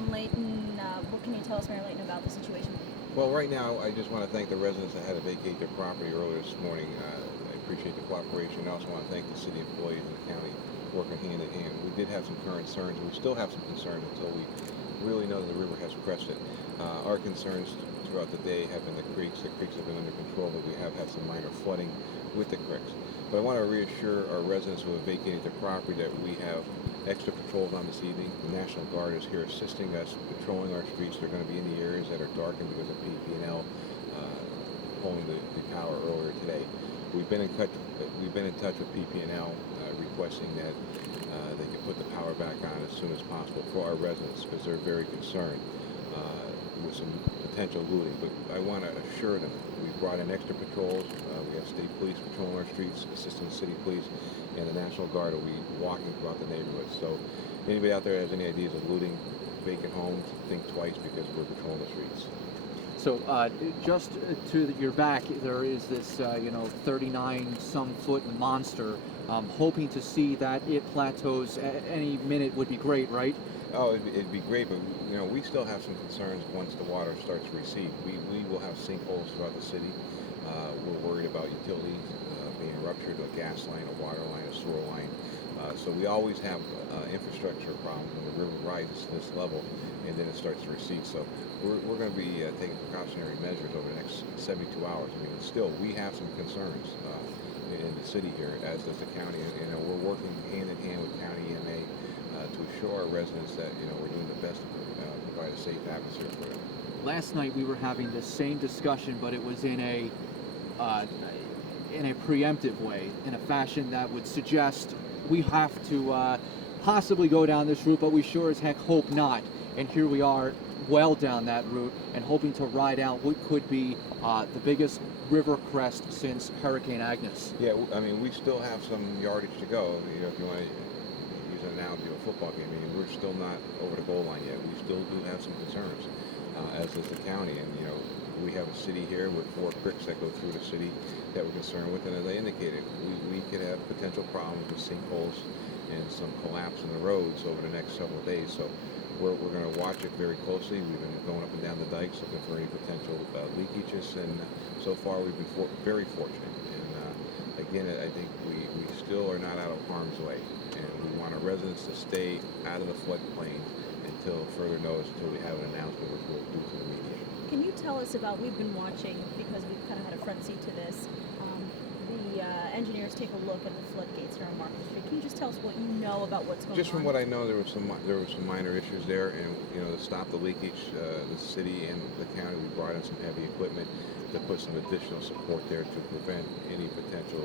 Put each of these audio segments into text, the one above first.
Tom Leighton. What can you tell us, Mayor Leighton, about the situation? Well, right now, I just want to thank the residents that had to vacate their property earlier this morning. I appreciate the cooperation. I also want to thank the city employees and the county working hand in hand. We did have some concerns, and we still have some concerns until we really know that the river has crested. Our concerns throughout the day have been the creeks. The creeks have been under control, but we have had some minor flooding with the creeks. But I want to reassure our residents who have vacated their property that we have extra patrols on this evening. The National Guard is here assisting us, patrolling our streets. They're going to be in the areas that are darkened because of PP&L pulling the power earlier today. We've been in touch with PP&L requesting that they can put the power back on as soon as possible for our residents because they're very concerned with some potential looting. But I want to assure them we brought in extra patrols. We have state police patrolling our streets, assistant city police, and the National Guard will be walking throughout the neighborhood. So anybody out there that has any ideas of looting vacant homes, think twice because we're patrolling the streets. So just to your back, there is this 39-some-foot monster. Hoping to see that it plateaus any minute would be great, right? Oh, it'd be great, but we still have some concerns once the water starts to recede. We will have sinkholes throughout the city. We're worried about utilities being ruptured, a gas line, a water line, a sewer line. So we always have infrastructure problems when the river rises to this level and then it starts to recede. So we're going to be taking precautionary measures over the next 72 hours. I mean, still, we have some concerns in the city here, as does the county. We're working hand in hand with county EMA to assure our residents that we're doing the best to provide a safe atmosphere for them. Last night we were having the same discussion, but it was in a preemptive way, in a fashion that would suggest we have to possibly go down this route, but we sure as heck hope not. And here we are, well down that route, and hoping to ride out what could be the biggest river crest since Hurricane Agnes. Yeah, I mean, we still have some yardage to go. If you want to use an analogy of a football game, I mean, we're still not over the goal line yet. We still do have some concerns, as does the county. And we have a city here with 4 creeks that go through the city that we're concerned with. And as I indicated, we could have potential problems with sinkholes and some collapse in the roads over the next several days. So we're going to watch it very closely. We've been going up and down the dikes looking for any potential leakages, and so far we've been very fortunate. And again, I think we still are not out of harm's way, and we want our residents to stay out of the floodplain until further notice, until we have an announcement which we'll do to the media. Can you tell us about, we've been watching, because we've kind of had a front seat to this, the engineers take a look at the floodgates here on Market Street. Can you just tell us what you know about what's going on? Just from what I know, there were some minor issues there, and to stop the leakage, the city and the county, we brought in some heavy equipment to put some additional support there to prevent any potential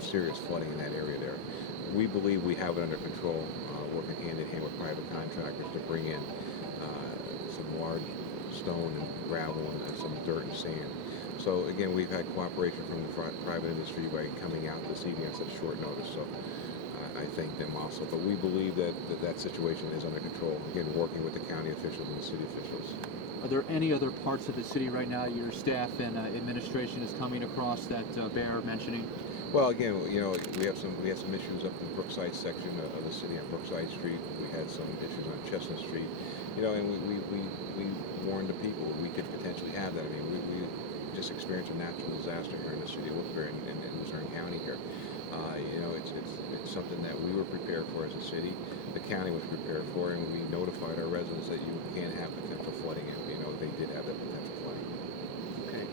serious flooding in that area there. We believe we have it under control, working hand in hand with private contractors to bring in some large stone and gravel and some dirt and sand. So again, we've had cooperation from the private industry by coming out this evening on such short notice. So I thank them also. But we believe that situation is under control. Again, working with the county officials and the city officials. Are there any other parts of the city right now your staff and administration is coming across that bear mentioning? Well, again, we had some issues up in the Brookside section of the city on Brookside Street. We had some issues on Chestnut Street. And we warned the people we could potentially have that. I mean, we just experienced a natural disaster here in the city of Wilkes-Barre in Luzerne County here. It's something that we were prepared for as a city. The county was prepared for, and we notified our residents that you can have potential flooding, and they did have that potential flooding. Okay.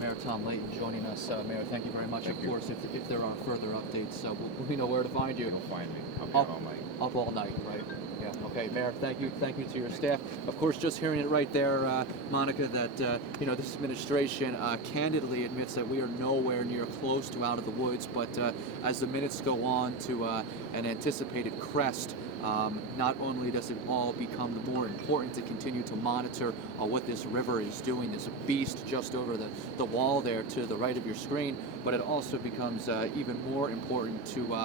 Mayor Tom Leighton joining us. Mayor, thank you very much. Thank of you. course, if there are further updates, we know where to find you. You don't find me. I'll be out all night. Up all night, right? Yeah. Okay, Mayor. Thank you to your staff. Of course, just hearing it right there, Monica, that this administration candidly admits that we are nowhere near close to out of the woods. But as the minutes go on to an anticipated crest, not only does it all become the more important to continue to monitor what this river is doing, this beast just over the wall there to the right of your screen, but it also becomes even more important to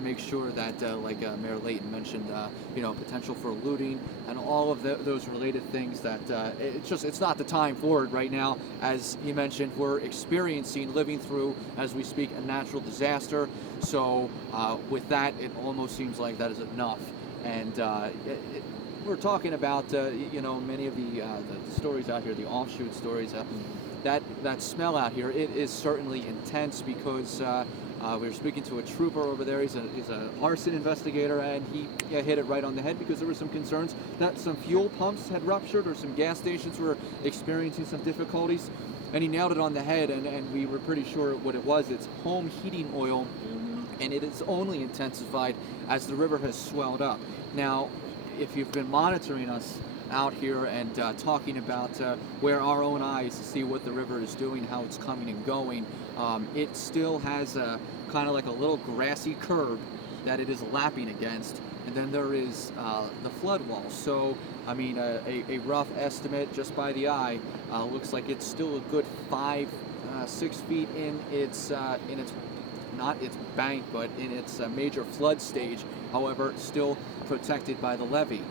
make sure that, like Mayor Leighton mentioned, potential for looting and all of those related things that it's not the time for it right now. As he mentioned, we're living through, as we speak, a natural disaster. So with that, it almost seems like that is enough. And we're talking about, you know, many of the stories out here, the offshoot stories, that smell out here, it is certainly intense because we were speaking to a trooper over there. He's a arson investigator, and he hit it right on the head because there were some concerns that some fuel pumps had ruptured or some gas stations were experiencing some difficulties. And he nailed it on the head, and we were pretty sure what it was. It's home heating oil, and it is only intensified as the river has swelled up. Now, if you've been monitoring us out here and talking about where our own eyes see what the river is doing, how it's coming and going, it still has kind of like a little grassy curb that it is lapping against, and then there is the flood wall. So, I mean, a rough estimate just by the eye looks like it's still a good 5-6 feet in its not its bank, but in its major flood stage. However, still protected by the levee.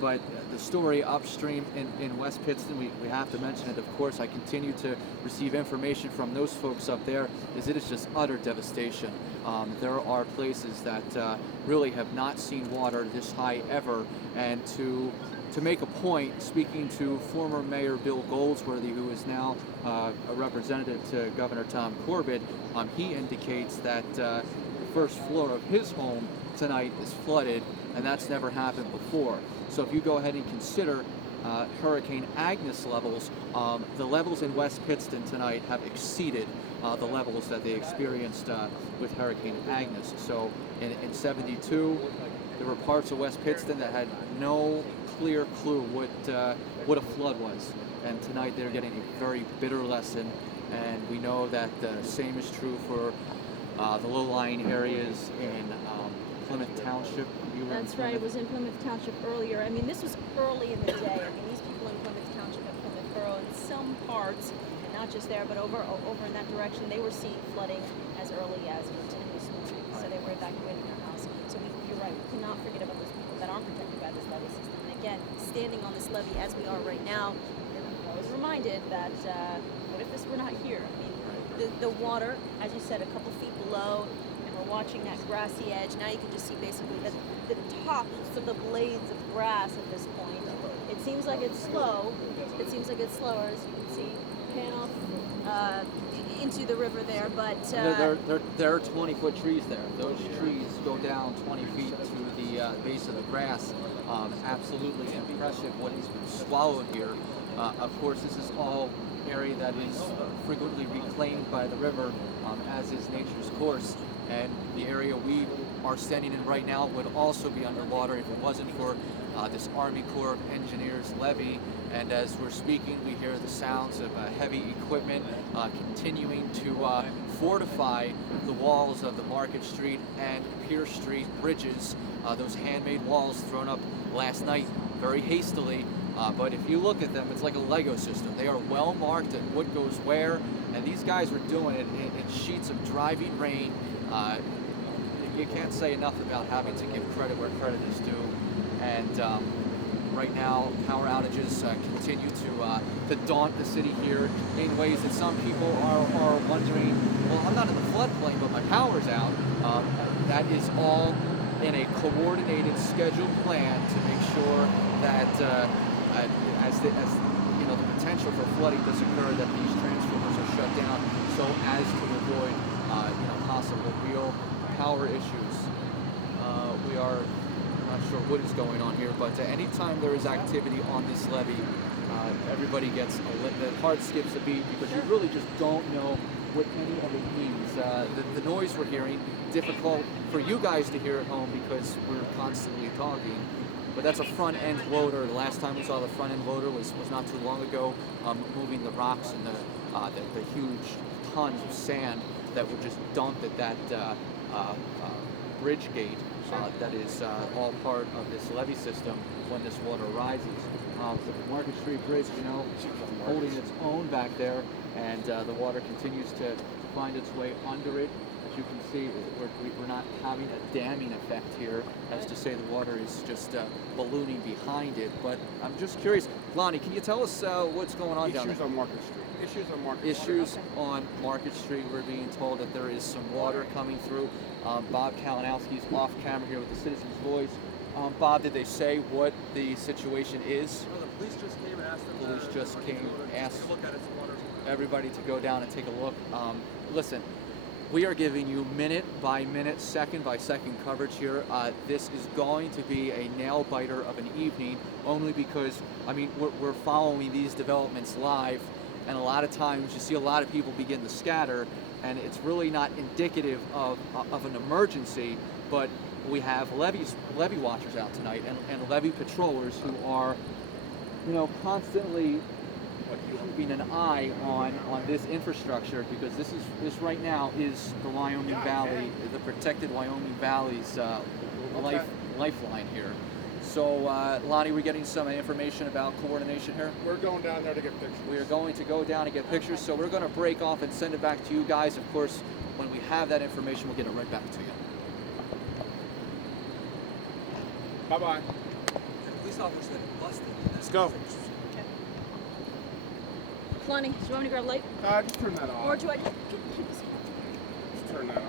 But the story upstream in West Pittston, we have to mention it, of course. I continue to receive information from those folks up there, is it is just utter devastation. There are places that really have not seen water this high ever, and to make a point, speaking to former Mayor Bill Goldsworthy, who is now a representative to Governor Tom Corbett, he indicates that the first floor of his home tonight is flooded, and that's never happened before. So if you go ahead and consider Hurricane Agnes levels, the levels in West Pittston tonight have exceeded the levels that they experienced with Hurricane Agnes. So in 72, there were parts of West Pittston that had no clear clue what a flood was. And tonight they're getting a very bitter lesson, and we know that the same is true for the low-lying areas in Plymouth Township. That's right. It was in Plymouth Township earlier. I mean, this was early in the day. I mean, these people in Plymouth Township and Plymouth Borough, in some parts, and not just there, but over in that direction, they were seeing flooding as early as 10 this morning. So they were evacuating their house. So you're right. We cannot forget about those people that aren't protected by this levee system. And again, standing on this levee as we are right now, I was reminded that what if this were not here? I mean, the water, as you said, a couple feet below. We're watching that grassy edge. Now you can just see basically the tops of the blades of grass at this point. It seems like it's slow. It seems like it's slower, as you can see, pan off into the river there. But there are 20-foot trees there. Those trees go down 20 feet to the base of the grass. Absolutely impressive what has been swallowed here. Of course, this is all area that is frequently reclaimed by the river, as is nature's course. And the area we are standing in right now would also be underwater if it wasn't for this Army Corps of Engineers levee. And as we're speaking, we hear the sounds of heavy equipment continuing to fortify the walls of the Market Street and Pierce Street bridges, those handmade walls thrown up last night very hastily. But if you look at them, it's like a Lego system. They are well marked at what goes where, and these guys were doing it in sheets of driving rain. You can't say enough about having to give credit where credit is due. And right now, power outages continue to daunt the city here in ways that some people are wondering, well, I'm not in the floodplain, but my power's out. That is all in a coordinated, scheduled plan to make sure that as you know, the potential for flooding does occur, that these transformers are shut down so as to avoid possible real power issues. We are not sure what is going on here, but anytime there is activity on this levee, everybody gets the heart skips a beat because you really just don't know what any of it means. The noise we're hearing, difficult for you guys to hear at home because we're constantly talking. But that's a front-end loader. The last time we saw the front-end loader was not too long ago, moving the rocks and the huge tons of sand that were just dumped at that bridge gate that is all part of this levee system when this water rises. The Market Street Bridge, holding its own back there, and the water continues to find its way under it. As you can see, we're not having a damming effect here, as to say the water is just ballooning behind it. But I'm just curious, Lonnie, can you tell us what's going on down there? Issues on Market Street. Issues on Market Street. We're being told that there is some water coming through. Bob Kalinowski's off camera here with the Citizen's Voice. Bob, did they say what the situation is? No, the police just came and asked them. Police just came, asked to look at its water. everybody to go down and take a look. Listen, we are giving you minute by minute, second by second coverage here. This is going to be a nail biter of an evening, only because, I mean, we're following these developments live, and a lot of times you see a lot of people begin to scatter, and it's really not indicative of an emergency, but we have levee watchers out tonight and levee patrollers who are, you know, constantly keeping an eye on this infrastructure, because this right now is the Wyoming Valley, the protected Wyoming Valley's lifeline here. So, Lonnie, we're getting some information about coordination here. We're going down there to get pictures. We are going to go down and get pictures, so we're going to break off and send it back to you guys. Of course, when we have that information, we'll get it right back to you. Bye-bye. Police officer busted. Let's go. Lonnie, do you want me to grab a light? Just turn that off. Or do I just... Just turn that off.